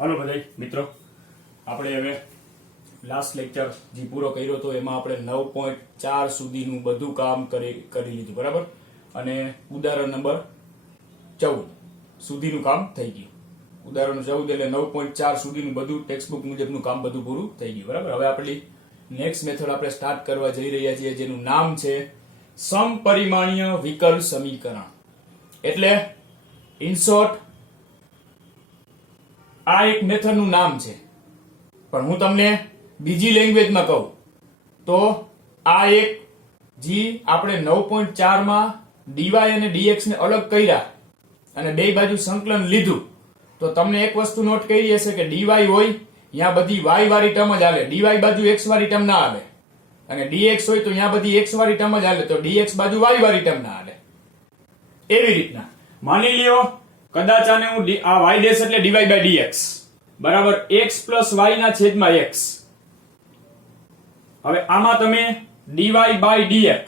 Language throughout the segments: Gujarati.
હાલો બધાય મિત્રો, આપણે હવે લાસ્ટ લેક્ચર જે પૂરો કર્યો હતો એમાં આપણે 9.4 સુધીનું બધું કામ કરી લીધું, બરાબર. અને ઉદાહરણ નંબર 14 સુધીનું કામ થઈ ગયું. ઉદાહરણ 14 એટલે 9.4 સુધીનું બધું ટેક્સ્ટબુક મુજબનું કામ બધું પૂરું થઈ ગયું, બરાબર. હવે આપણી નેક્સ્ટ મેથડ આપણે સ્ટાર્ટ કરવા જઈ રહ્યા છીએ, જેનું નામ છે સમપરિમાણીય વિકલ સમીકરણ. એટલે ઇન શોર્ટ આ એક મેથડનું નામ છે, પણ હું તમને બીજી લેંગ્વેજમાં કહું તો આ એક જે આપણે 9.4 માં ડીવાય અને ડીએક્સ ને અલગ કર્યા અને બે બાજુ સંકલન લીધું, તો તમને એક વસ્તુ નોટ કરી હશે કે ડીવાય હોય ત્યાં બધી વાય વાળી ટર્મ જ આવે, ડીવાય બાજુ એક્સ વાળી ટર્મ ના આવે, અને ડીએક્સ હોય તો ત્યાં બધી એક્સ વાળી ટર્મ જ આવે, તો ડીએક્સ બાજુ વાય વાળી ટર્મ ના આવે. એવી રીતના માની લ્યો કદાચ આને હું આ y ડેશ એટલે dy by dx બરાબર x plus y ના છેદમાં x. હવે આમાં તમે dy by dx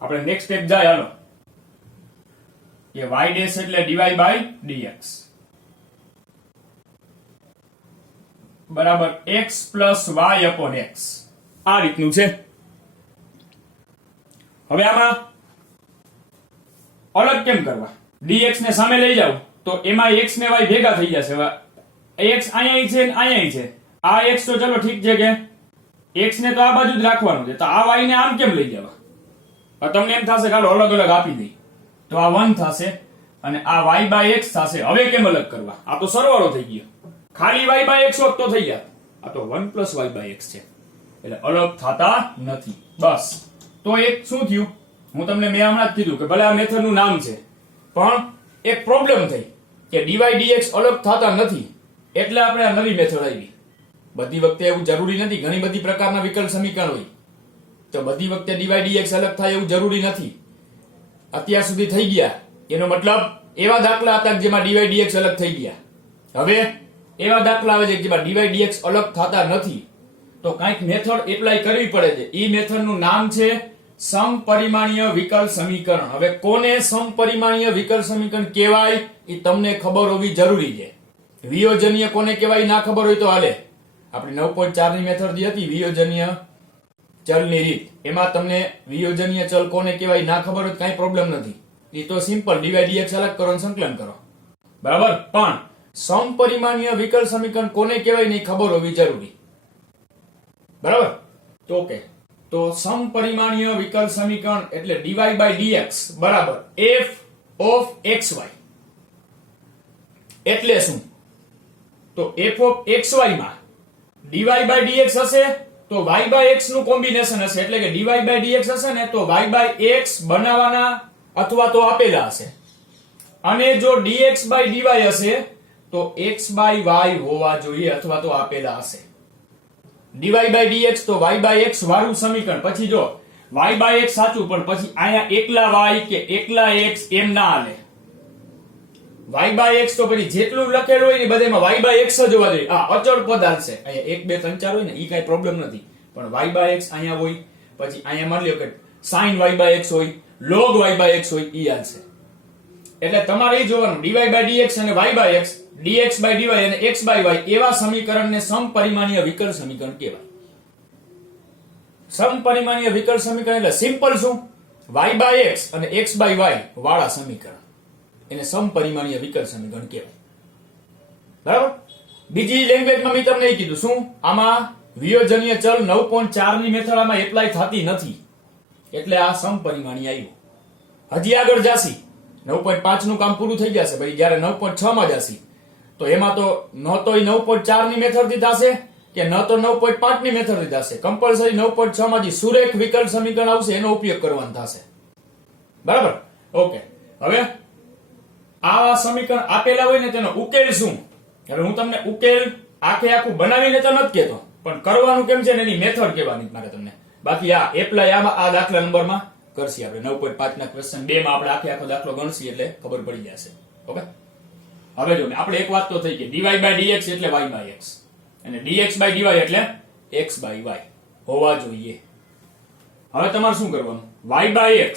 આપણે નેક્સ્ટ સ્ટેપ જાય, હાલો કે y ડેશ એટલે dy by dx બરાબર x plus y upon x આ રીતનું છે. હવે આમાં અલગ કેમ કરવા? dx ને સામે લઈ જાવ તો એમાં x ને y ભેગા થઈ જશે. x અહીંયા છે ને અહીંયા છે. આ x તો ચલો ઠીક છે કે x ને તો આ બાજુ જ રાખવાનું છે, તો આ y ને આમ કેમ લઈ જવા? તમને એમ થશે કે અલગ અલગ આપી દઈ તો આ 1 થશે અને આ y by x થશે. હવે કેમ અલગ કરવા? આ તો સરવાળો થઈ ગયો, ખાલી y by x હોત તો થઈ જાત. આ તો 1 plus y by x છે, એટલે અલગ થતા નથી. બસ તો એક શું થયું, હું તમને મેં હમણાં જ કીધું કે ભલે આ મેથડનું નામ છે, પણ એક પ્રોબ્લેમ થઈ કે dy dx અલગ થતા નથી, એટલે આપણે આ નવી મેથડ આવી. બધી વખતે એવું જરૂરી નથી, ઘણી બધી પ્રકારના વિકલ સમીકરણ હોય તો બધી વખતે dy dx અલગ થાય એવું જરૂરી નથી. અત્યાર સુધી થઈ ગયા એનો મતલબ એવા દાખલા હતા જેમાં dy dx અલગ થઈ ગયા. હવે એવા દાખલા આવે છે જેમાં dy dx અલગ થતા નથી, તો કંઈક મેથડ એપ્લાય કરવી પડે છે. એ મેથડનું નામ છે સમપરિમાણીય વિકલ સમીકરણ. હવે કોને સમપરિમાણીય વિકલ સમીકરણ કહેવાય એ તમને ખબર હોવી જરૂરી છે. વિયોજનીય કોને કહેવાય ના ખબર હોય તો હાલે. આપણી 9.4 ની મેથડ જે હતી વિયોજનીય ચલની રીત, એમાં તમને વિયોજનીય ચલ કોને કહેવાય ના ખબર હોય કઈ પ્રોબ્લેમ નથી. એ તો સિમ્પલ dy dx અલગ કરો અને સંકલન કરો, બરાબર. પણ સમપરિમાણીય વિકલ સમીકરણ કોને કહેવાય નહીં ખબર હોવી જરૂરી, બરાબર. તો ઓકે, તો સમપરિમાણીય વિકલ સમીકરણ એટલે dy by dx બરાબર f of xy. એટલે શું? તો f of xy માં dy by dx હશે તો y by x નું કોમ્બિનેશન હશે, એટલે કે dy by dx હશે ને તો y by x બનાવવાના અથવા તો આપેલા હશે, અને જો dx by dy હશે તો x by y હોવા જોઈએ અથવા તો આપેલા હશે. dy by dx તો y by x વાળું સમીકરણ. પછી જો y by x સાચું, પણ પછી અહીંયા એકલા y કે એકલા x એમ ના હાલે. y by x તો પછી જેટલું લખેલું હોય ને બધામાં y by x જ હોવા જોઈએ. આ અચળ પદ હાલશે, અહીંયા 1 2 3 4 હોય ને ઈ કઈ પ્રોબ્લેમ નથી, પણ y by x અહીંયા હોય, પછી અહીંયા માની લ્યો કે sin y by x હોય, log y by x હોય, ઈ હાલશે. એટલે તમારે એ જોવાનું dy by dx અને y by x, dx by dy અને x by y એવા સમીકરણને સમપરિમાણીય વિકલ સમીકરણ કહેવાય. સમપરિમાણીય વિકલ સમીકરણ એટલે સિમ્પલ શું, y by x અને x by y વાળા સમીકરણ, એને સમપરિમાણીય વિકલ સમીકરણ કહેવાય, બરાબર. બીજી લેંગ્વેજમાં મેં તમને કીધું શું, આમાં વિયોજનીય ચલ 9.4 ની મેથડ આમાં એપ્લાય થતી નથી, એટલે આ સમપરિમાણીય આવ્યું. હજી આગળ જાસી 9.5 નું કામ પૂરું થઈ જશે, ભાઈ જ્યારે 9.6 માં જાસી તો એમાં તો ન તો 9.4 ની મેથડ થી થશે કે ન તો 9.5 ની મેથડ થી થશે. કમ્પલસરી 9.6 માં જે સુરેખ વિકલ સમીકરણ આવશે એનો ઉપયોગ કરવાનો થશે, બરાબર. ઓકે, હવે આ સમીકરણ આપેલા હોય ને તેનો ઉકેલ શું? હવે હું તમને ઉકેલ આખે આખું બનાવીને તો નથી કહેતો, પણ કરવાનું કેમ છે ને એની મેથડ કહેવાની મારે તમને. બાકી આ એપ્લાય આ દાખલા નંબરમાં કરશી આપણે 9.5 ના ક્વેશ્ચન 2 માં આપણે આખે આખો દાખલો ગણશી એટલે ખબર પડી જશે. ઓકે, હવે જો આપણે એક વાત તો થઈ ગઈ, dy by dx એટલે y by x અને dx by dy એટલે x by y હોવા જોઈએ. હવે તમારે શું કરવાનું, y by x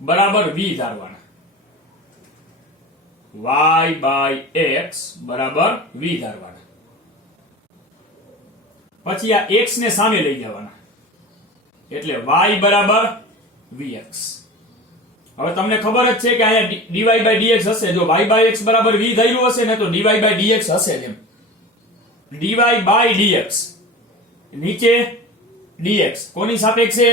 બરાબર v ધારવાના. y બાય x બરાબર v ધારવાના. પછી આ x ને સામે લઈ જવાના એટલે y બરાબર vx. હવે તમને ખબર જ છે કે અહીંયા dy by dx હશે. જો y by x બરાબર v ધાર્યું હશે ને તો dy by dx હશે જ એમ. dy by dx નીચે dx કોની સાપેક્ષે?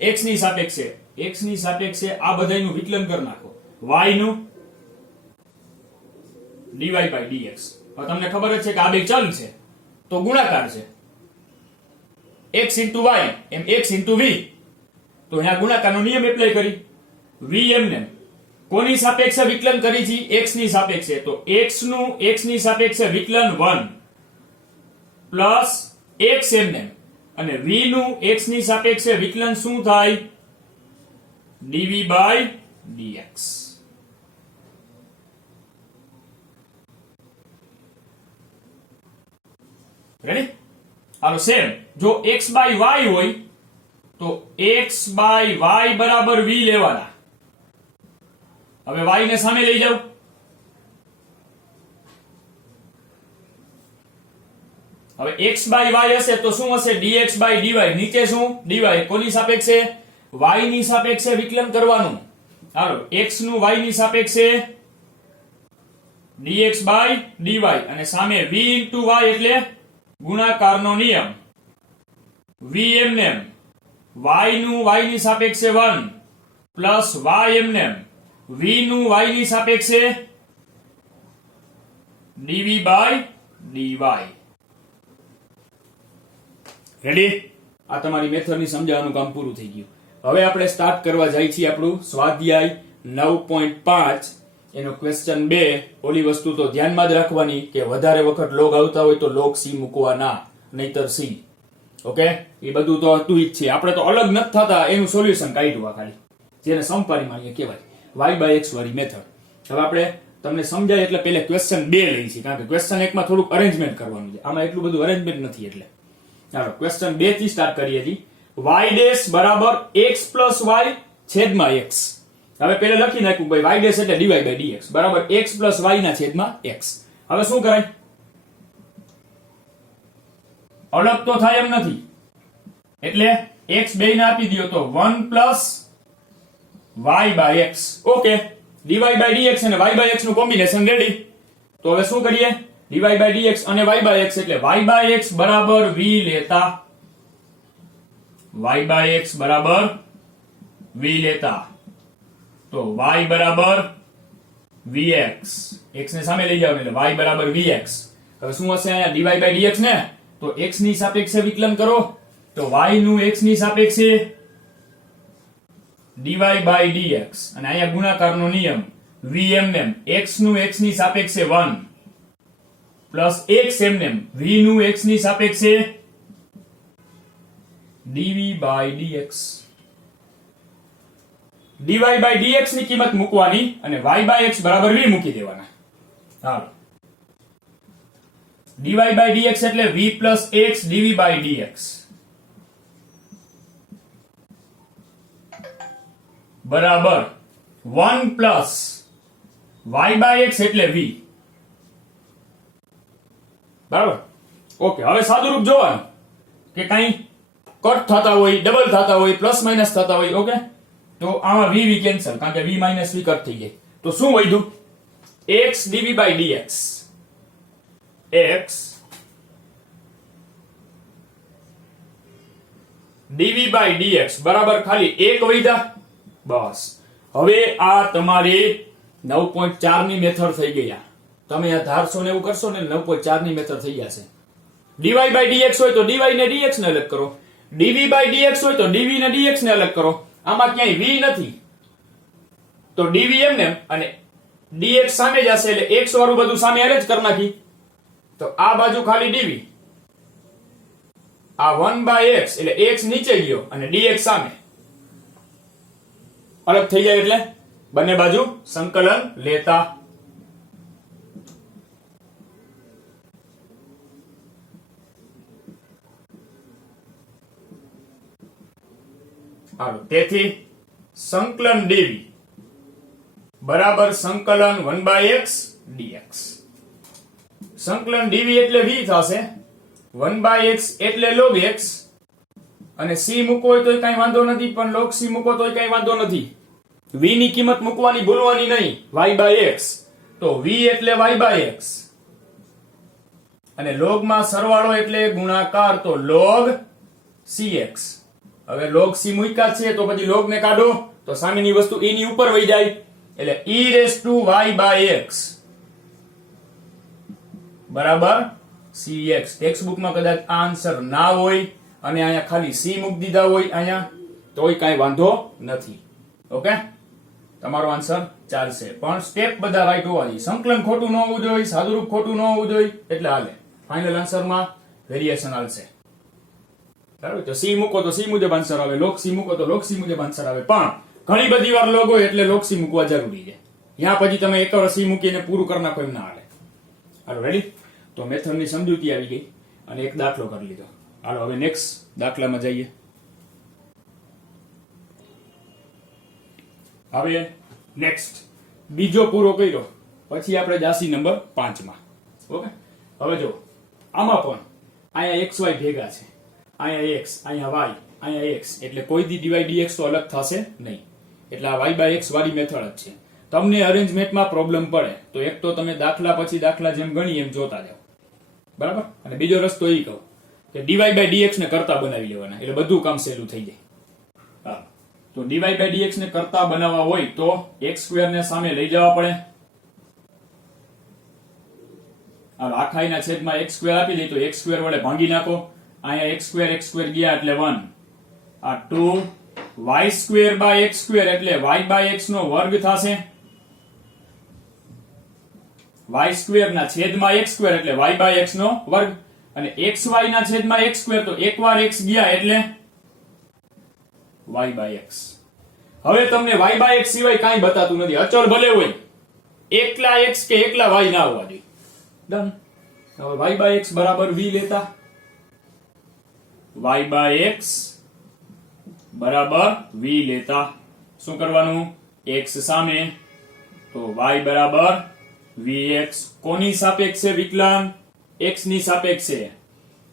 x ની સાપેક્ષે. x ની સાપેક્ષે આ બધાયનું વિકલન કરી નાખો. y નું dy by dx. હવે તમને ખબર જ છે કે આ બે ચલ છે તો ગુણાકાર છે. x into y એમ x into v. તો અહીંયા ગુણાકારનો નિયમ એપ્લાય કરી. v એમને કોની સાપેક્ષે વિકલન કરી છે? x ની સાપેક્ષે. તો x નું x ની સાપેક્ષે વિકલન 1 પ્લસ x એમને અને v નું x ની સાપેક્ષે વિકલન શું થાય? dv by dx. રેડી? હાલો સેમ. જો x by y હોય તો x by y બરાબર v લેવાના. હવે y ને સામે લઈ જાવ. હવે x by y હશે તો શું હશે? dx by dy. નીચે શું? dy. કોની સાપેક્ષે? y ની સાપેક્ષે વિકલન કરવાનું. હાલો x નું y ની સાપેક્ષે dx by dy અને સામે v into y એટલે ગુણાકારનો નિયમ. v એમને y નું y ની સાપેક્ષે 1 પ્લસ y એમને v નું y ની સાપેક્ષે dv by dy. રેડી? આ તમારી મેથડની સમજાવવાનું કામ પૂરું થઈ ગયું. હવે આપણે સ્ટાર્ટ કરવા જાય છીએ આપણું સ્વાધ્યાય 9.5 એનો ક્વેશ્ચન 2. ઓલી વસ્તુ તો ધ્યાનમાં જ રાખવાની કે વધારે વખત લોગ આવતા હોય તો લોગ c મૂકવાના, નહીતર c. ઓકે? એ બધું તો હતું જ છે. આપણે તો અલગ નથી થતા એનું સોલ્યુશન કાઢ્યું આ ખાલી, જેને સમપરિમાણીય કહેવાય, y by x વાળી મેથડ. હવે આપણે તમને સમજાય એટલે પહેલા ક્વેશ્ચન 2 લઈ છીએ, કારણ કે ક્વેશ્ચન 1 માં થોડુંક અરેન્જમેન્ટ કરવાનું છે. આમાં એટલું બધું અરેન્જમેન્ટ નથી એટલે. ચાલો ક્વેશ્ચન 2 થી સ્ટાર્ટ કરીએ છીએ. y ડેશ બરાબર x plus y છેદમાં x. હવે પહેલા લખી નાખ્યું ભાઈ y ડેશ એટલે dy by dx બરાબર x plus y ના છેદમાં x. હવે શું કરાય? અલગ તો થાય એમ નથી એટલે x બે ને આપી દો તો 1 plus y by x. Okay, dy by dx અને y by x નું કોમ્બિનેશન રેડી. તો હવે શું કરીએ? dy by dx અને y by x એટલે y by x બરાબર v લેતા, y by x બરાબર v લેતા તો y બરાબર vx. x ને સામે લઈ જાવ એટલે y બરાબર vx. હવે શું હશે અહીંયા? dy by dx ને તો x ની સાપેક્ષે વિકલન કરો તો y નું x ની સાપેક્ષે dy by dx અને અહીંયા ગુણાકારનો નિયમ v એમને x નું x ની સાપેક્ષે 1 પ્લસ x એમને v નું x ની સાપેક્ષે dv by dx. dy by dx ની કિંમત મૂકવાની અને y by x બરાબર v મૂકી દેવાના. હાલો dy by dx એટલે v plus x dv by dx બરાબર 1 plus y by x એટલે v. બરાબર? ઓકે, હવે સાદું રૂપ જોવાનું કે કઈ કટ થતા હોય, ડબલ થતા હોય, પ્લસ માઇનસ થતા હોય. ઓકે, તો આમાં v v કેન્સલ, કારણ કે v માઇનસ v કટ થઈ જાય. તો શું વધ્યું? x dv by dx. x dv by dx બરાબર ખાલી એક વધ્યા. બસ હવે આ તમારી 9.4 ની મેથડ થઈ ગયા. તમે આ ધારશો ને એવું કરશો ને 9.4 ની મેથડ થઈ જશે. dy by dx હોય તો dy ને dx ને અલગ કરો, dv by dx હોય તો dv ને dx ને અલગ કરો. આમાં ક્યાંય v નથી તો dv એમને અને dx સામે જશે એટલે x વાળું બધું સામે અરેન્જ કરી નાખી તો આ બાજુ ખાલી dv, આ 1 by x એટલે x નીચે ગયો અને dx સામે અલગ થઈ જાય એટલે બંને બાજુ સંકલન લેતા. હાલો તેથી સંકલન dv બરાબર સંકલન 1/x dx. સંકલન dv એટલે v થશે, 1/x એટલે log x, અને c મૂકો હોય તોય કઈ વાંધો નથી, પણ log c મૂકો તોય કઈ વાંધો નથી. v ની કિંમત મૂકવાની ભૂલવાની નહીં, y/x, તો v એટલે y/x, અને log માં સરવાળો એટલે ગુણાકાર, તો log cx. હવે log c મૂક્યા છે તો પછી log ને કાઢો તો સામેની વસ્તુ e ની ઉપર વહી જાય, એટલે e⁻y/x બરાબર cx. ટેક્સ્ટ બુકમાં કદાચ આ આન્સર ના હોય અને અહીંયા ખાલી c મૂકી દીધા હોય અહીંયા, તોય કાંઈ વાંધો નથી. ઓકે, તમારો આન્સર ચાલશે, પણ સ્ટેપ બધા રાઈટ હોવા જોઈએ. સંકલન ખોટું ન હોવું જોઈએ, સાદુરૂપ ખોટું ન હોવું જોઈએ, એટલે હાલે. ફાઇનલ આન્સરમાં વેરિએશન આવશે. બરાબર, તો c મૂકો તો c મુજબ આન્સર આવે, log c મૂકો તો log c મુજબ આન્સર આવે, પણ ઘણી બધી વાર log હોય એટલે log c મૂકવા જરૂરી છે. ત્યાં પછી તમે એકવાર c મૂકીને પૂરું કરી નાખો એમ ના હાલે. હાલો રેડી, તો મેથડની સમજૂતી આવી ગઈ અને એક દાખલો કરી લીધો. હાલો હવે નેક્સ્ટ દાખલામાં જઈએ. હવે નેક્સ્ટ બીજો પૂરો કર્યો પછી આપણે જાસી નંબર 5 માં. ઓકે, હવે જો આમાં પણ અહીંયા xy ભેગા છે, અહીંયા x, અહીંયા y, અહીંયા x, એટલે કોઈ દી dy dx તો અલગ થશે નહીં, એટલે આ y/x વાળી મેથડ જ છે. તમને અરેન્જમેન્ટમાં પ્રોબ્લેમ પડે તો એક તો તમે દાખલા પછી દાખલા જેમ ગણી એમ જોતા જાઓ, બરાબર, અને બીજો રસ્તો એ કહું કે dy/dx ને કરતા બનાવી લેવાના, એટલે બધું કામ સહેલું થઈ જાય. હા, તો dy/dx ને કરતા બનાવવા હોય તો x² ને સામે લઈ જવા પડે. આખા એના છેદમાં x² આપી દે તો x² વડે ભાંગી નાખો. અહીંયા x² ગયા એટલે 1, આ 2 y²/x² એટલે y/x નો વર્ગ થશે, y² ના છેદમાં x² એટલે y/x નો વર્ગ, અને xy ના છેદમાં x² તો એક વાર x ગયા એટલે y/x. હવે તમને y/x સિવાય કાંઈ બતાતું નથી, અચળ ભલે હોય, એકલા x કે એકલા y ના હોવા જોઈએ. ડન. હવે y/x બરાબર v લેતા, y/x બરાબર v લેતા શું કરવાનું, x સામે, તો y બરાબર vx. કોની સાપેક્ષે વિકલન? x ની સાપેક્ષે,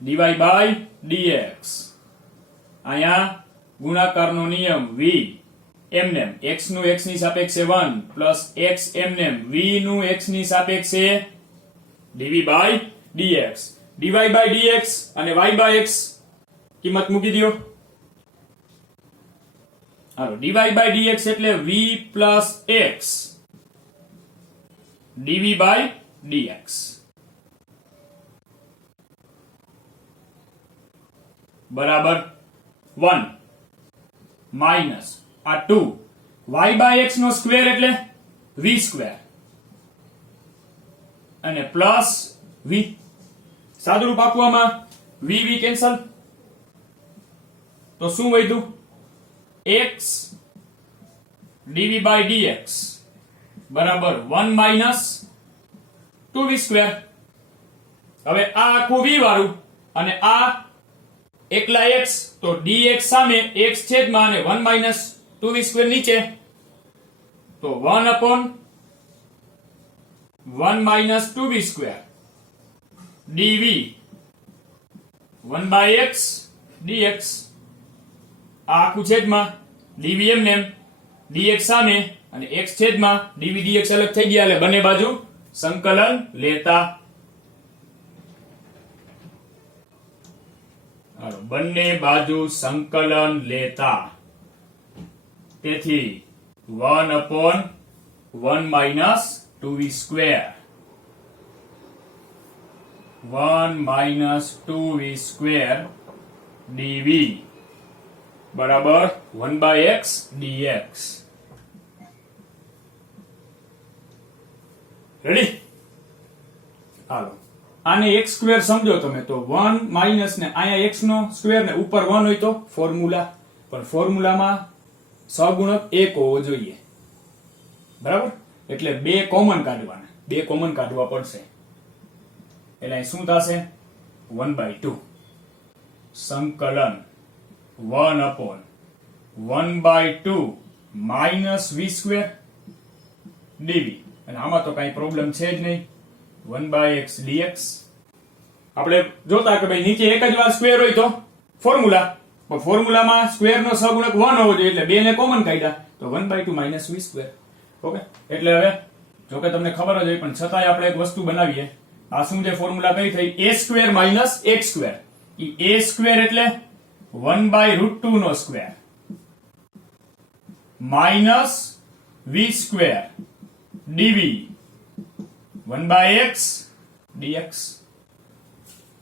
dy/dx. અહીંયા ગુણાકારનો નિયમ v એમનેમ, x નું x ની સાપેક્ષે 1 પ્લસ x એમનેમ v નું x ની સાપેક્ષે dv/dx. dy/dx અને y/x કિંમત મૂકી દો. હાલો, dy/dx એટલે v પ્લસ x dv/dx બરાબર 1 માઇનસ આ 2 y/x નો સ્ક્વેર એટલે v², અને પ્લસ v. સાદુરૂપ આપવામાં v કેન્સલ, તો શું વધ્યું, x dv/dx બરાબર 1 માઇનસ 2v². હવે આ આખું v વાળું અને આ એકલા x, તો dx સામે x છેદમાં અને 1 માઇનસ 2v² નીચે, તો 1/1 minus 2v² dv 1/x dx. આ આખું છેદમાં dv એમનેમ, dx સામે અને x છેદમાં dv dx અલગ થઈ ગયા, એટલે બંને બાજુ સંકલન લેતા. બંને બાજુ સંકલન લેતા, તેથી 1/1 minus 2v², 1 minus 2v² dv બરાબર 1/x dx. રેડી? હાલો, આને x² સમજો તમે તો 1 માઇનસ ને અહીંયા x નો સ્ક્વેર ને ઉપર 1 હોય તો ફોર્મ્યુલા, પણ ફોર્મ્યુલામાં સહગુણક 1 હોવો જોઈએ, બરાબર, એટલે 2 કોમન કાઢવાના, 2 કોમન કાઢવા પડશે, એટલે અહીં શું થશે 1/2 સંકલન 1/1/2 માઇનસ v² ડીવી. અને આમાં તો કઈ પ્રોબ્લેમ છે જ નહીં. 1/x dx. આપણે જોતા કે ભાઈ નીચે એક જ વાર સ્ક્વેર હોય તો ફોર્મ્યુલા, પણ ફોર્મ્યુલામાં સ્ક્વેર નો સહગુણક 1 હોવો જોઈએ, એટલે બે ને કોમન કાઢ્યા તો 1/2 - v સ્ક્વેર. ઓકે, એટલે હવે જો કે તમને ખબર જ હોય પણ છતાંય આપણે એક વસ્તુ બનાવીએ. આ શું છે ફોર્મ્યુલા કઈ થઈ? a square minus x square. ઈ a સ્ક્વેર એટલે 1/√2 નો square minus v square dv 1/x dx.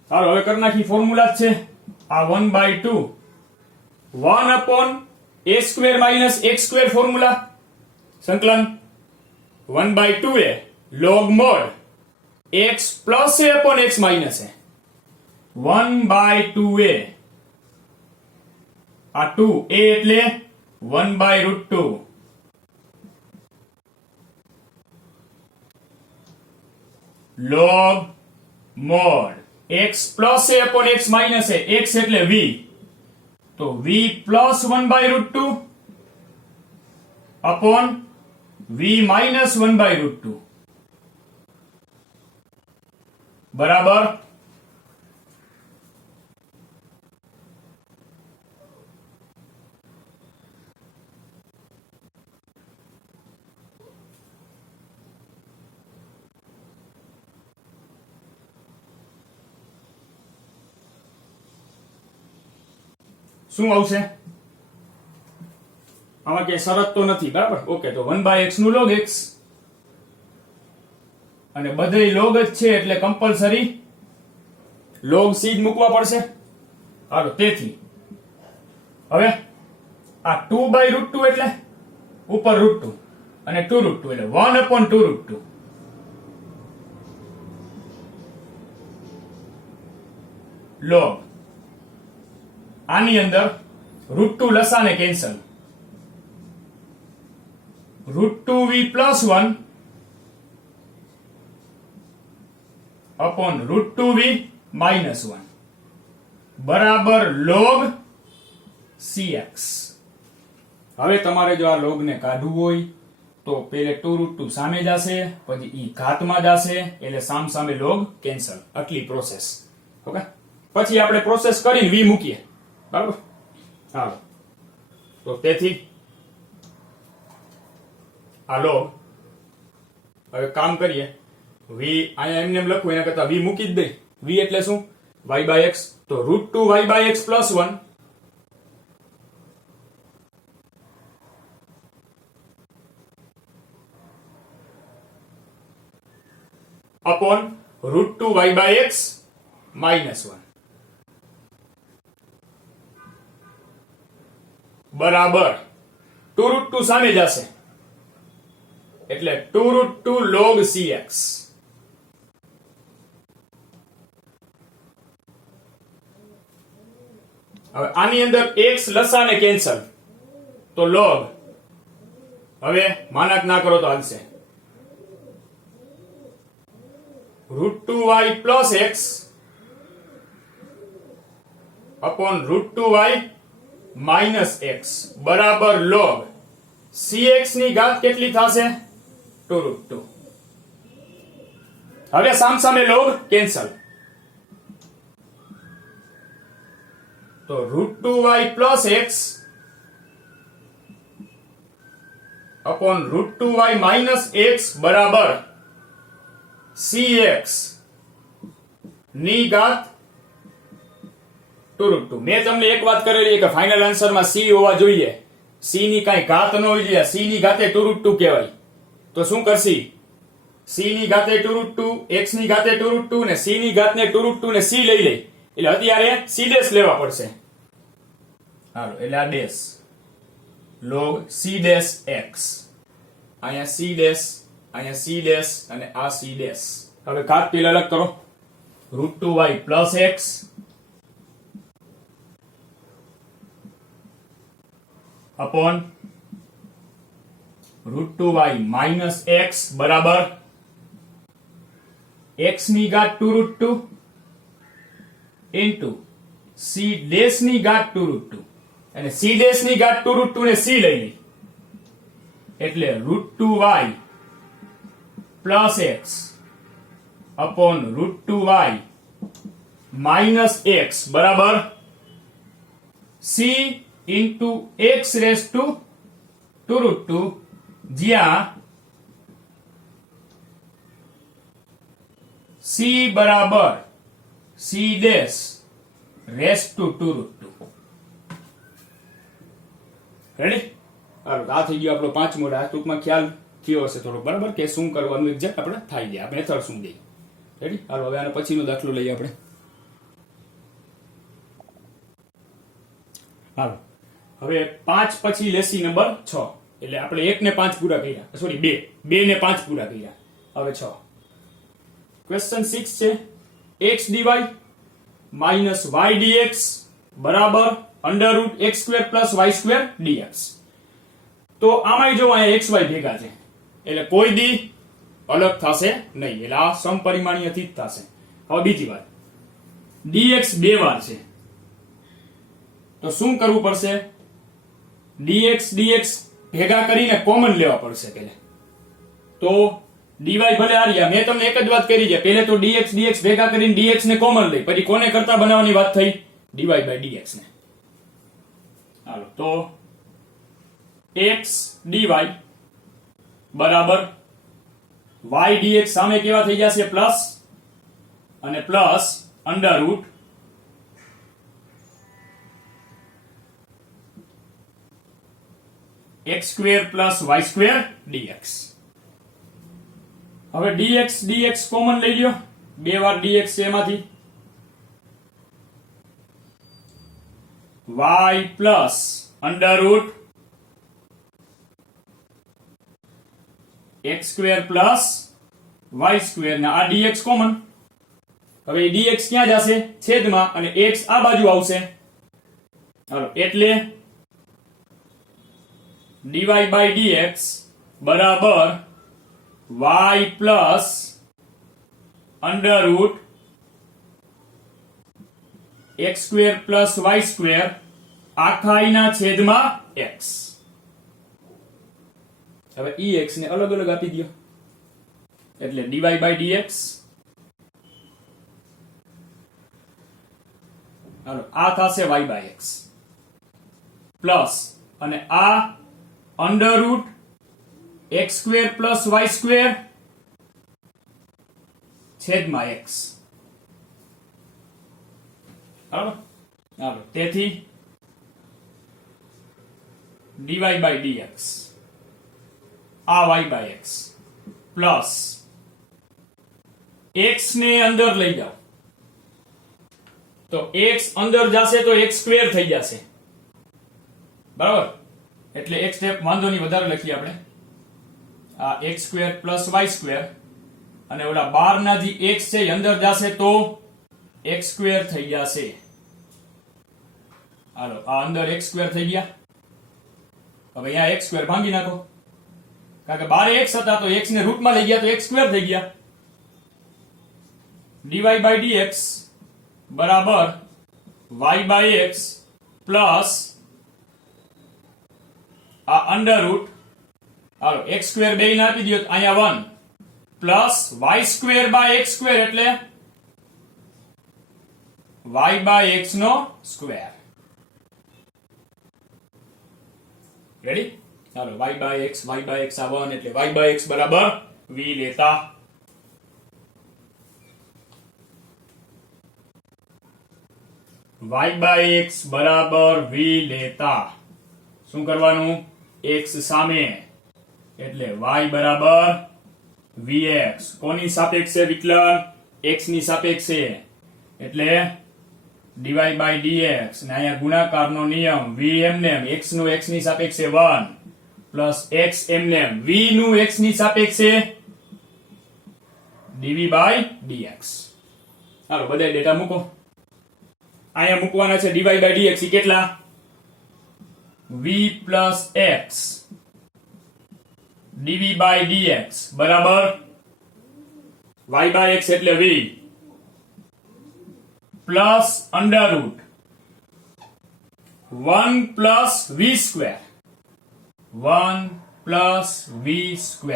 ચાલો હવે કરી નાખી. ફોર્મ્યુલા જ છે આ 1/2 1/a square minus x square formula સંકલન 1/2a log mod x plus a upon x minus a. 1/2a આ 2a એટલે 1/√2 log mod x plus a upon x minus a. x એટલે v, તો v plus 1/√2 upon v minus 1/√2 બરાબર શું આવશે? આમાં ક્યાંય શરત તો નથી, બરાબર? ઓકે, તો 1/x નું log x અને બધે log જ છે એટલે કમ્પલસરી log c જ મૂકવા પડશે. હાલો, તેથી હવે આ 2/√2 એટલે ઉપર √2 અને 2√2 એટલે 1/2√2 log. આની અંદર √2 લસાને cancel, √2v plus 1 upon √2v minus 1 બરાબર log cx. હવે તમારે જો આ log ને કાઢવું હોય તો પેલે 2√2 સામે જશે, પછી ઈ ઘાતમાં જશે, એટલે સામ સામે log કેન્સલ. આટલી પ્રોસેસ. ઓકે, પછી આપણે પ્રોસેસ કરીને v મૂકીએ, બરાબર? હાલો, તો તેથી આ log હવે કામ કરીએ. v અહીંયા એમને એમ લખવું એના કરતા v મૂકી જ દઈ. v એટલે શું? y/x, તો √2y/x plus 1 upon √2y/x minus 1 બરાબર 2√2 સામે જશે એટલે 2√2 log cx. હવે આની અંદર x લસાને કેન્સલ, તો log, હવે માનક ના કરો તો હાલશે, √2y plus x upon √2y minus x બરાબર log cx ની ઘાત કેટલી થશે? 2√2. હવે સામસામે log કેન્સલ, તો √2y plus x upon √2y minus x બરાબર cx ની ઘાત 2√2. મેં તમને એક વાત કરેલી કે ફાઇનલ આન્સરમાં c હોવા જોઈએ, c ની કાંઈ ઘાત ન હોય જોઈએ. c ની ઘાતે 2√2 કહેવાય, તો શું કરશી? c ની ઘાતે 2√2, x ની ઘાતે 2√2 ને c ની ઘાતને 2√2 ને c લઈ લે, એટલે અત્યારે c ડેશ લેવા પડશે. હાલો, એટલે આ dash log c dash x, અહીંયા c ડેશ, અહીંયા c ડેશ અને આ c ડેશ. હવે ઘાત પેલા અલગ કરો, √2y plus x upon √2y minus x બરાબર x ની ઘાત 2√2 into c ડેશ ની ઘાત 2√2 અને c ડેશ ની ઘાત 2√2 ને c લઈ લી એટલે √2y plus x upon √2y minus x બરાબર c into x raise to 2√2 જ્યાં c બરાબર c dash raise to 2√2. Ready? હાલો, આ થઈ ગયો આપણો પાંચમો રાહ. ટૂંકમાં ખ્યાલ થયો હશે થોડો, બરાબર, કે શું કરવાનું એક્ઝેક્ટ આપણે થાય જાય, આપણે મેથડ શું દઈએ. રેડી? હાલો, હવે આનો પછીનો દાખલો લઈએ આપણે. હાલો, હવે 5 પછી લેસી નંબર 6, એટલે આપણે 1 ને 5 પૂરા કર્યા, સોરી 2 ને 5 પૂરા કર્યા, હવે 6. ક્વેશ્ચન 6 છે x dy minus y dx બરાબર √x² પ્લસ y² dx. તો આમાં જો અહીંયા xy ભેગા છે એટલે કોઈ દી અલગ થશે નહીં, એટલે આ સમપરિમાણીયથી જ થશે. હવે બીજી વાત, dx 2 વાર છે તો શું કરવું પડશે? dx ભેગા કરીને કોમન લેવા પડશે પહેલા. તો dy ભલે આ રહ્યા, મેં તમને એક જ વાત કરી છે, પહેલે તો dx ભેગા કરીને dx ને કોમન લઈ, પછી કોને કરતા બનાવવાની વાત થઈ? dy/dx ને. હાલો, તો x dy બરાબર y dx સામે કેવા થઈ જશે? પ્લસ અને plus √ x² plus y² dx. હવે dx કોમન લઈ લ્યો, 2 વાર dx છે એમાંથી, y plus √ x² plus y² ને આ dx કોમન. હવે dx ક્યાં જશે? છેદમાં, અને x આ બાજુ આવશે. હાલો, એટલે dy/dx બરાબર y plus √ x² plus y² આખા ના છેદમાં x. હવે ex ને અલગ અલગ આપી દો, એટલે dy/dx. હાલો, આ થશે y/x પ્લસ અને આ √ x² પ્લસ y² છેદમાં x. બરાબર? હાલો, તેથી dy/dx આ y/x પ્લસ x ને અંદર લઈ જાઓ તો x અંદર જશે તો x² થઈ જશે. બરાબર? એટલે એક સ્ટેપ વાંધો નહીં, વધારે લખીએ આપણે. આ x² પ્લસ y² અને ઓલા 12 ના જે x છે એ અંદર જશે તો x² થઈ જશે. હાલો, આ અંદર x² થઈ ગયા. હવે અહીંયા x² ભાંગી નાખો, કારણ કે 12 x હતા તો x ને રૂટમાં લઈ ગયા તો x² થઈ ગયા. dy/dx બરાબર y/x પ્લસ આ √ હાલો x² બે ને આપી દો, અહીંયા 1 પ્લસ y²/x² એટલે y/x નો સ્ક્વેર. રેડી? ચાલો, y/x આ 1 એટલે y/x બરાબર v લેતા y/x બરાબર v લેતા શું કરવાનું? x સામે એટલે y બરાબર vx. કોની સાપેક્ષે વિકલન? x ની સાપેક્ષે, એટલે dy/dx ને અહીંયા ગુણાકારનો નિયમ v એમનેમ x નું x ની સાપેક્ષે 1 પ્લસ x એમનેમ v નું x ની સાપેક્ષે dv/dx. હાલો, બધા ડેટા મૂકો. અહીંયા મૂકવાના છે dy/dx ઈ કેટલા? v પ્લસ x dv/dx બરાબર y/x એટલે v plus √ 1 plus v². 1 plus v².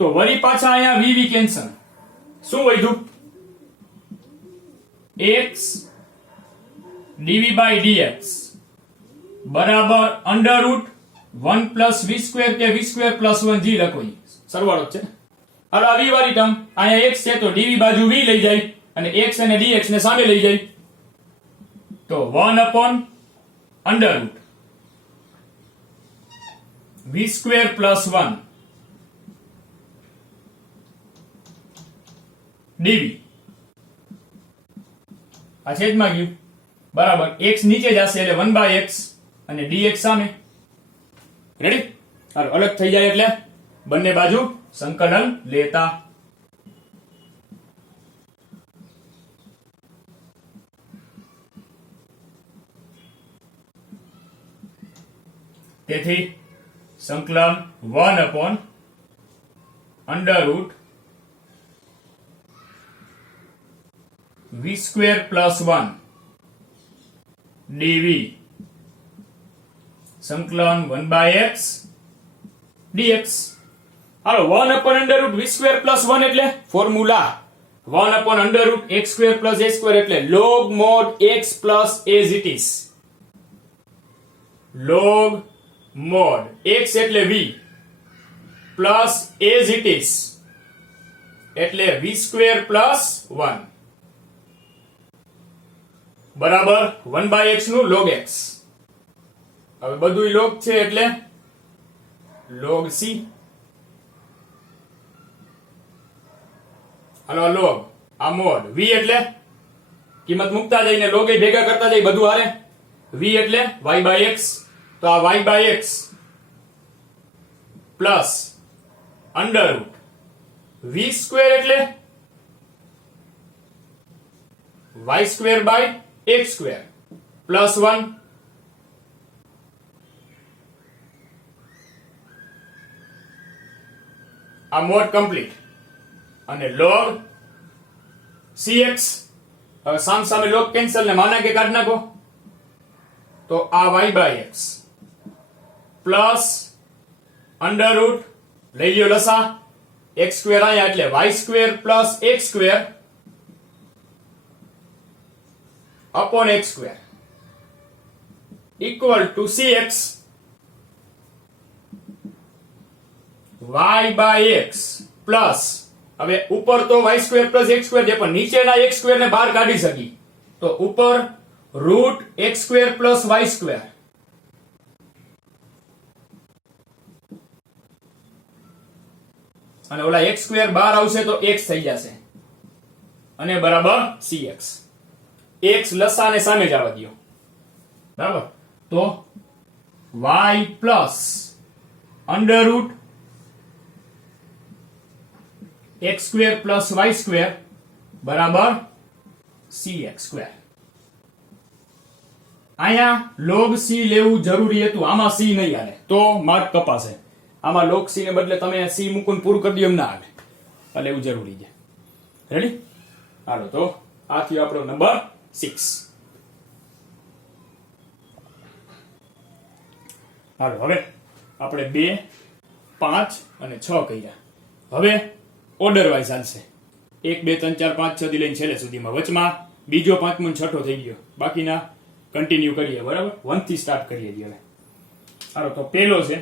તો વળી પાછા અહીંયા વી કેન્સલ. શું વધ્યું? x dv by dx બરાબર under route 1 plus v square કે v સ્ક્વેર પ્લસ 1 g લખો. સરવાળો જ છે. હવે આ v વાળી ટર્મ અહીંયા x છે તો dv બાજુ v લઈ જાય અને x અને dx ને સામે લઈ જાય તો 1 upon under route v square plus 1 dv આ છેદમાં ગયું બરાબર x નીચે જશે એટલે 1 by x અને dx સામે. રેડી? હાલો અલગ થઈ જાય એટલે બંને બાજુ સંકલન લેતા. તેથી સંકલન 1 upon under route v square plus 1 dv સંકલન 1 by x dx. Hello 1 upon under route v square plus 1 એટલે formula 1 upon under route x square plus a square એટલે log mod x plus as it is. log mod x એટલે v plus as it is એટલે v સ્ક્વેર પ્લસ 1 બરાબર 1 by x નું log x. હવે બધું log છે એટલે log c. હાલો log આ mod v એટલે કિંમત મૂકતા જઈને log એ ભેગા કરતા જઈ બધું હારે. v એટલે y by x તો આ y by x plus under route v square એટલે y square by x square plus 1 આ મોડ કમ્પ્લીટ અને log cx. હવે સામે log કેન્સલ ને માના કે કાઢ નાખો તો આ y by x plus under route લઈ લ્યો લસા x સ્ક્વેર આયા એટલે y square plus x square upon x square equal to cx y by x plus હવે ઉપર તો y square plus x square છે પણ નીચેના x square ને બહાર કાઢી શકી તો ઉપર root x square plus y square અને ઓલા x square બહાર આવશે તો x થઈ જશે અને બરાબર cx. x લસાને સામે જવા દો બરાબર તો y plus under route x square plus y square બરાબર cx સ્ક્વેર. અહીંયા log c લેવું જરૂરી હતું આમાં c નહીં આવે તો માર્ક કપાશે. આમાં log c ને બદલે તમે c મૂકીને પૂરું કરી દો એમ ના આવે એટલે એવું જરૂરી છે. રેડી? હાલો તો આ થયો આપણો નંબર 6. હાલો હવે આપણે 2 5 અને 6 કર્યા. હવે ઓર્ડર વાઇઝ ચાલશે 1 2 3 4 5 6 થી લઈને છેલ્લે સુધીમાં વચમાં બીજો પાંચમો અને છઠ્ઠો થઈ ગયો બાકીના કન્ટિન્યુ કરીએ બરાબર 1 થી સ્ટાર્ટ કરીએ હવે. હાલો તો પહેલો છે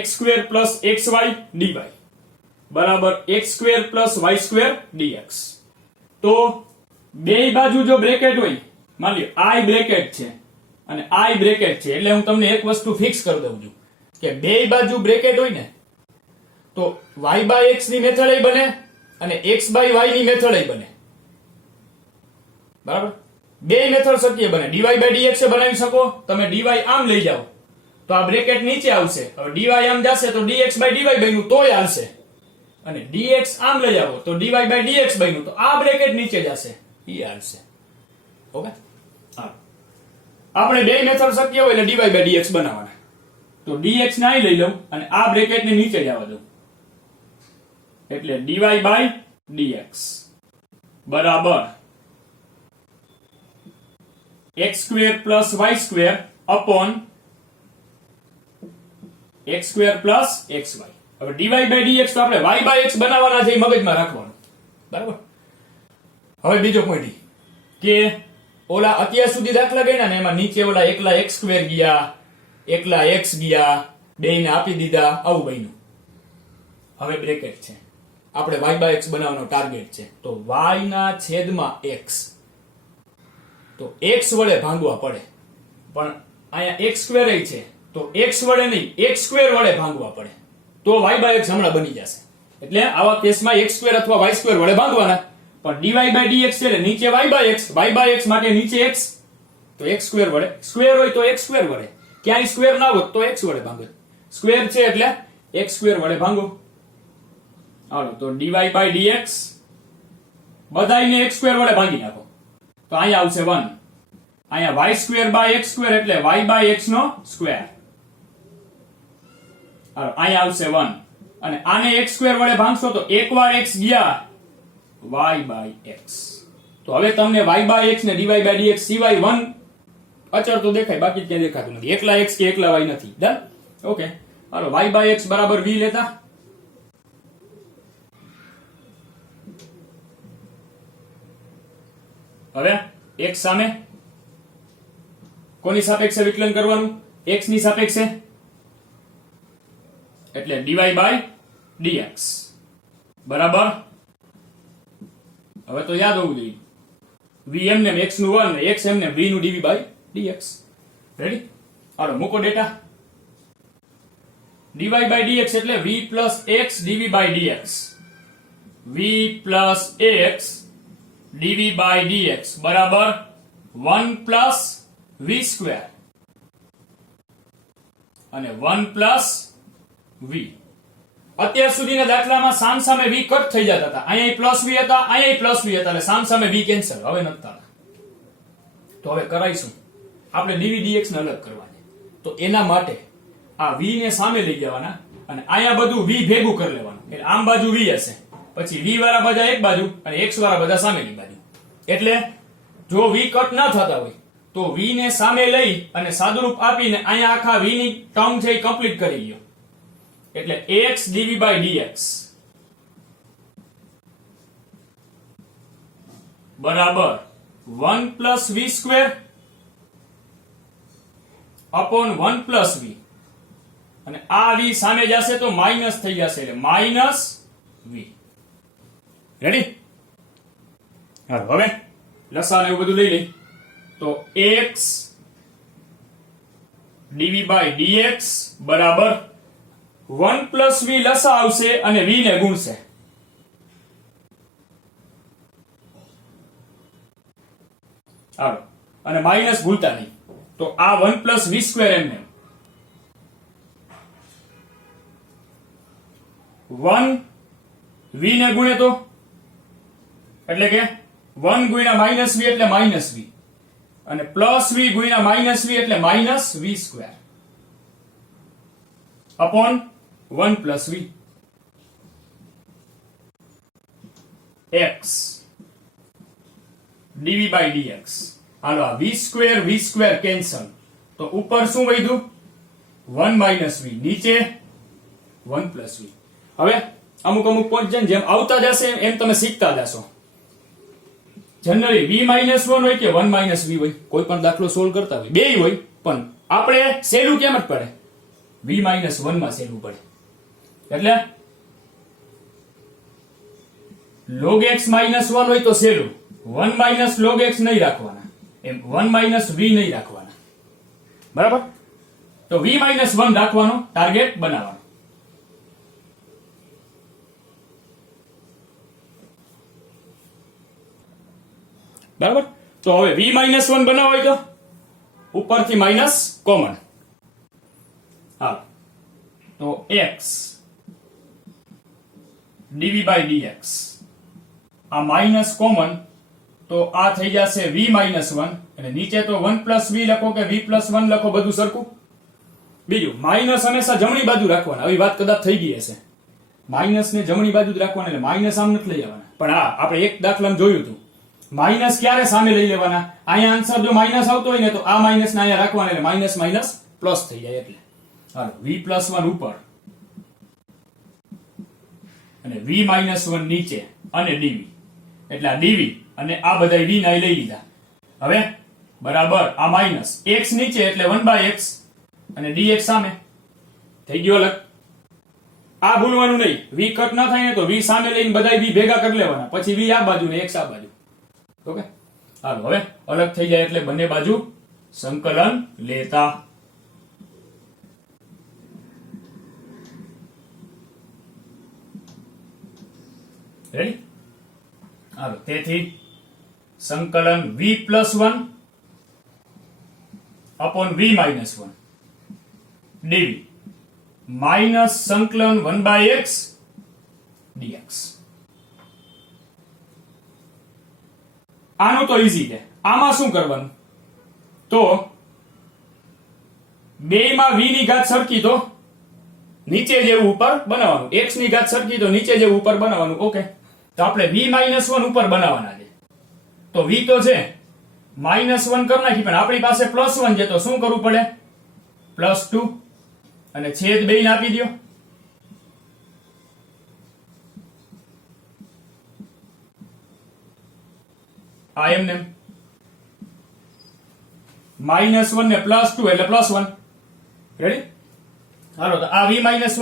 x square plus xy dy બરાબર x square plus y square dx. તો બે બાજુ જો બ્રેકેટ હોય માન લ્યો i બ્રેકેટ છે અને i બ્રેકેટ છે એટલે હું તમને એક વસ્તુ ફિક્સ કરી દઉં છું કે બે બાજુ બ્રેકેટ હોય ને તો y by x ની મેથડ બને અને x by y ની મેથડ બને બરાબર. બે મેથડ શક્ય બને. dy by dx બનાવી શકો તમે dy આમ લઈ જાઓ તો આ બ્રેકેટ નીચે આવશે. હવે dy આમ જશે તો dx by dy બન્યું તોય આવશે અને dx આમ લઈ આવો તો dy by dx બન્યું તો આ બ્રેકેટ નીચે જશે ઈ આવશે. ઓકે આપણે બે મેથડ શક્ય હોય એટલે dy by dx બનાવવાના તો dx ને અહીં લઈ લઉં અને આ બ્રેકેટ ને નીચે જવા દઉં એટલે dy by dx બરાબર x square plus y square upon x square plus xy. હવે dy by dx તો આપણે y by x બનાવવાના છે, એ મગજમાં રાખવાનું. બરાબર. હવે બીજો પોઈન્ટ કે ઓલા અત્યાર સુધી દાખલા ગણ્યા ને એમાં નીચે ઓલા એકલા x સ્ક્વેર ગયા, એકલા x ગયા, બેયને આપી દીધા, આવું બન્યું. હવે બ્રેકેટ છે, આપણે y by x બનાવવાનો ટાર્ગેટ છે, તો y ના છેદમાં x, તો x વડે ભાંગવા પડે. પણ અહીંયા x સ્ક્વેર છે, તો x વડે નહીં, x સ્ક્વેર વડે ભાંગવા પડે, તો y by x હમણાં બની જશે. એટલે આવા કેસમાં x સ્ક્વેર અથવા y સ્ક્વેર વડે ભાંગવાના. પણ dy by dx છે એટલે નીચે y by x માટે નીચે x, તો x સ્ક્વેર વડે, સ્ક્વેર હોય તો x સ્ક્વેર વડે, ક્યાંય સ્ક્વેર ના હોય તો x વડે ભાંગો. સ્ક્વેર છે એટલે x સ્ક્વેર વડે ભાંગો. હાલો, તો dy by dx બધાયને x સ્ક્વેર વડે ભાંગી નાખો, તો અહીંયા આવશે 1. અહીંયા y સ્ક્વેર by x સ્ક્વેર એટલે y by x નો સ્ક્વેર. હાલો, અહીંયા આવશે 1 અને આને x સ્ક્વેર વડે ભાંગશો તો એકવાર x ગયા y by x. તો હવે તમને y by x ને dy by dx સિવાય 1 અચળ તો દેખાય, બાકી ક્યાંય દેખાતું નથી. એકલા x કે એકલા y નથી. Done. Okay. Hello, y by x બરાબર v લેતા. હવે x સામે કોની સાપેક્ષે વિકલન કરવાનું? x ની સાપેક્ષે, એટલે dy by dx બરાબર. હવે તો યાદ હોવું જોઈએ, v એમને x નું 1 ને x એમને v નું dv by dx. રેડી? હાલો, મૂકો ડેટા. dy by dx એટલે v plus x dv by dx, v plus x dv by dx બરાબર 1 plus v સ્ક્વેર અને 1 plus v. અત્યાર સુધીના દાખલામાં સામસામે v કટ થઈ જતા હતા, અહીંયા પ્લસ v હતા, અહીંયા પ્લસ v હતા, એટલે સામસામે v કેન્સલ. હવે નથી. તો હવે કરાઈશું આપણે dv dx ને અલગ કરવાની. તો એના માટે આ v ને સામે લઈ જવાના અને અહીંયા બધું v ભેગું કરી લેવાનું. એટલે આમ બાજુ v હશે, પછી v વાળા બધા એક બાજુ અને x વાળા બધા સામેની બાજુ. એટલે જો v કટ ના થતા હોય તો v ને સામે લઈ અને સાદુરૂપ આપીને અહીંયા આખા v ની ટર્મ છે એ કમ્પ્લીટ કરી લ્યો. એટલે x dv by dx બરાબર 1 plus v square upon 1 plus v, અને આ v સામે જશે તો માઇનસ થઈ જશે, એટલે માઇનસ v. રેડી? હાલો, હવે લસાઅ ને એવું બધું લઈ લઈ. તો x dv by dx બરાબર 1 plus v લસા આવશે અને v ને ગુણશે. હાલો, અને માઇનસ ભૂલતા નહીં. તો આ 1 plus v સ્ક્વેર એમને 1 v ને ગુણે તો એટલે કે 1 ગુણ્યા માઇનસ v એટલે માઇનસ v અને પ્લસ v ગુણ્યા માઇનસ v એટલે minus v square upon 1 plus v x dv by dx. હાલો, આ v સ્ક્વેર કેન્સલ, તો ઉપર શું વધ્યું? 1 minus v, નીચે 1 plus v. હવે અમુક પોઈન્ટ જેમ આવતા જશે એમ તમે શીખતા જશો. જનરલી v minus 1 હોય કે 1 minus v હોય, કોઈ પણ દાખલો સોલ્વ કરતા હોય બેય હોય, પણ આપણે સહેલું કેમ જ પડે? v minus 1 માં સહેલું પડે. એટલે log x minus 1 હોય તો સહેલું, 1 minus log x નહીં રાખવાના, એમ 1 minus v નહીં રાખવાના. બરાબર? તો v minus 1 રાખવાનો, ટાર્ગેટ બનાવવાનો. બરાબર? તો હવે v minus 1 બનાવવો હોય તો ઉપરથી માઇનસ કોમન. હા, તો x dv by dx આ માઇનસ કોમન, તો આ થઈ જશે v minus 1 અને નીચે તો 1 plus v લખો કે v plus 1 લખો, બધું સરખું. બીજું, માઇનસ હંમેશા જમણી બાજુ રાખવાના. આવી વાત કદાચ થઈ ગઈ હશે, માઇનસ ને જમણી બાજુ જ રાખવાના, એટલે માઇનસ આમ નથી લઈ જવાના. પણ હા, આપણે એક દાખલામાં જોયું હતું, માઇનસ ક્યારે સામે લઈ લેવાના? અહીંયા આન્સર જો માઇનસ આવતો હોય ને તો આ માઇનસ ને અહીંયા રાખવાના, એટલે માઇનસ માઇનસ પ્લસ થઈ જાય. એટલે હાલો, v plus 1 ઉપર અને v માઇનસ 1 નીચે અને dv, એટલે આ dv અને આ બધા v ના લઈ લીધા. હવે બરાબર આ માઇનસ x નીચે એટલે 1/x અને dx સામે થઈ ગયો અલગ. આ ભૂલવાનું નહીં, v કટ ન થાય ને તો v સામે લઈને બધા v ભેગા કરી લેવાના, પછી v આ બાજુ ને x આ બાજુ. ઓકે, હાલો હવે અલગ થઈ જાય એટલે બંને બાજુ સંકલન લેતા. રેડી? હાલો, તેથી સંકલન v plus 1 upon v minus 1 dv minus સંકલન 1/x dx. આનું તો ઈઝી છે. આમાં શું કરવાનું? તો બેયમાં v ની ઘાત સરખી તો નીચે જેવું ઉપર બનાવવાનું, x ની ઘાત સરખી તો નીચે જેવું ઉપર બનાવવાનું. ઓકે, તો આપણે v માઇનસ 1 ઉપર બનાવવાના છે. તો v તો છે માઇનસ 1 કરી નાખી, પણ આપણી પાસે પ્લસ 1 છે, તો શું કરવું પડે? +2 અને છેદ બેયને આપી દો. આ એમને -1 ને +2 એટલે +1. રેડી? હાલો, તો આ v માઇનસ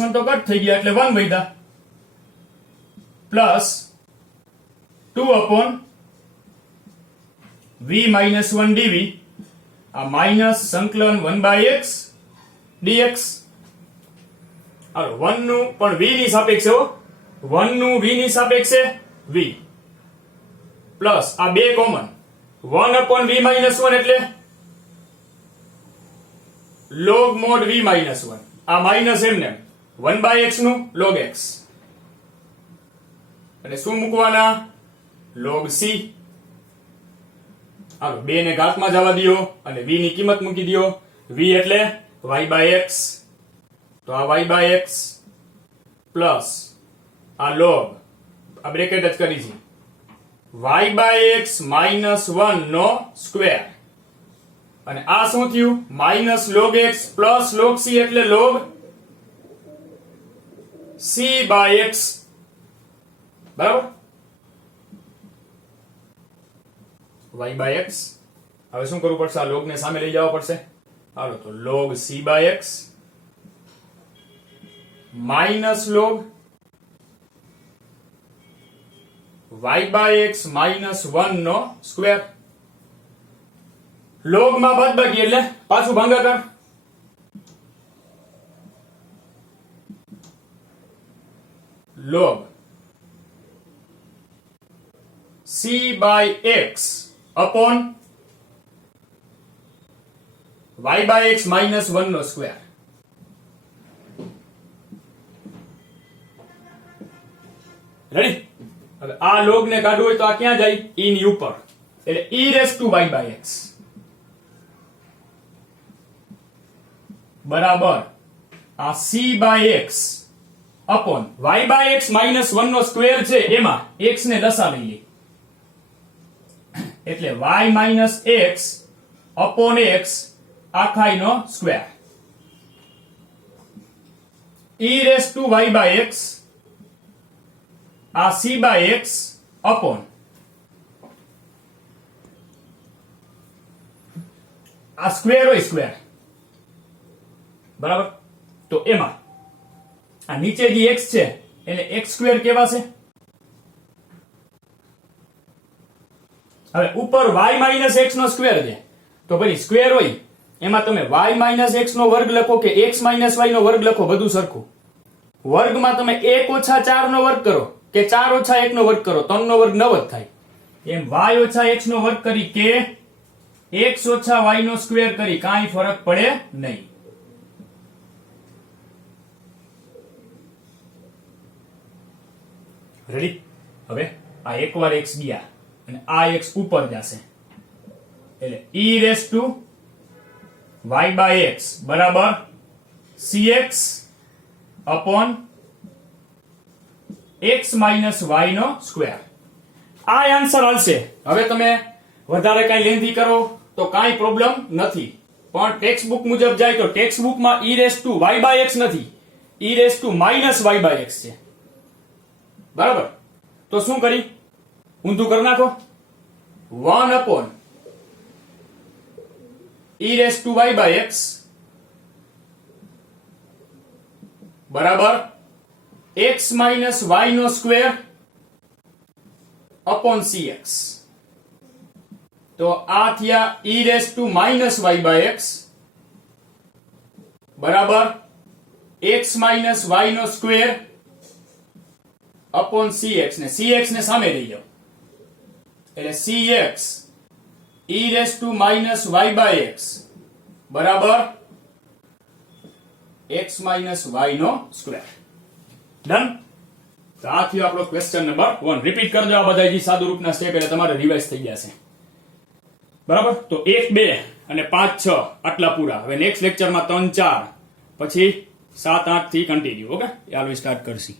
1 તો કટ થઈ ગયા એટલે 1 વધ્યા, plus 2 upon v minus 1 dv, આ માઇનસ સંકલન 1/x dx. હાલો, 1 નું પણ v ની સાપેક્ષે, 1 નું v ની સાપેક્ષે v, પ્લસ આ બે કોમન 1 અપોન v માઇનસ 1 એટલે log mod v માઇનસ 1, આ માઇનસ એમને 1/x નું log x, અને શું મૂકવાના? log c. હાલો, 2 ને ઘાતમાં જવા દો અને v ની કિંમત મૂકી દો. v એટલે y/x, તો આ y/x પ્લસ આ log, આ બ્રેકેટ જ કરી છે, y/x માઇનસ 1 નો સ્ક્વેર, અને આ શું થયું? Minus log x plus log c એટલે log c/x. બરાબર? y/x. હવે શું કરવું પડશે? આ log ને સામે લઈ જવા પડશે. હાલો, તો log c/x minus log y/x minus 1 નો સ્ક્વેર. log માં બાદબાકી એટલે પાછું ભાગાકાર. log c/x upon y/x minus 1 નો સ્ક્વેર. રેડી? હવે આ log ને કાઢવું હોય તો આ ક્યાં જાય? e ની ઉપર, એટલે e રેસ ટુ y/x બરાબર આ c/x અપોન y/x માઇનસ 1 નો સ્ક્વેર છે, એમાં x ને લસા લઈ લે, એટલે y minus x upon x આખાઈ નો square, e raise to y/x આ c/x અપોન આ સ્ક્વેર હોય સ્ક્વેર. બરાબર? તો એમાં આ નીચે જે x છે એને x સ્ક્વેર કહેવાશે. હવે ઉપર y માઇનસ x નો સ્ક્વેર છે, તો પછી સ્ક્વેર હોય એમાં તમે y માઇનસ x નો વર્ગ લખો કે x માઇનસ y નો વર્ગ લખો, બધું સરખું. વર્ગમાં તમે 1 ઓછા 4 નો વર્ગ કરો કે 4 ઓછા 1 નો વર્ગ કરો, 3 નો વર્ગ 9 જ થાય. એમ y ઓછા x નો વર્ગ કરી કે x ઓછા y નો સ્ક્વેર કરી કાંઈ ફરક પડે નહીં. રેડી? હવે આ એકવાર x ગયા અને આ x ઉપર જશે, એટલે e રેસ ટુ y/x બરાબર cx upon x minus y નો સ્ક્વેર. આ આન્સર આવશે. હવે તમે વધારે કઈ લેન્ધી કરો તો કાંઈ પ્રોબ્લેમ નથી, પણ ટેક્સ્ટ બુક મુજબ જાય તો ટેક્સ્ટ બુકમાં e રેસ ટુ y/x નથી, e raise two minus y/x છે. બરાબર, તો શું કરી ઊંધું કરી નાખો 1 upon e raised to y by x બરાબર x minus y નો સ્ક્વેર upon cx. તો આ થયા e raised to minus y by x બરાબર x minus y નો સ્ક્વેર upon cx ને cx ને સામે લઈ જાઓ એટલે cx e raised to minus y by x બરાબર x minus y નો સ્ક્વેર. ડન. તો આ થયો આપણો ક્વેશ્ચન નંબર 1. રિપીટ કરજો આ બધા જે સાદુ રૂપના સ્ટેપ એટલે તમારે રિવાઇઝ થઈ જશે. બરાબર, તો 1 2 અને 5 6 આટલા પૂરા. હવે નેક્સ્ટ લેક્ચરમાં 3 4 પછી 7 8 થી કન્ટિન્યુ. ઓકે, હાલ સ્ટાર્ટ કરશી.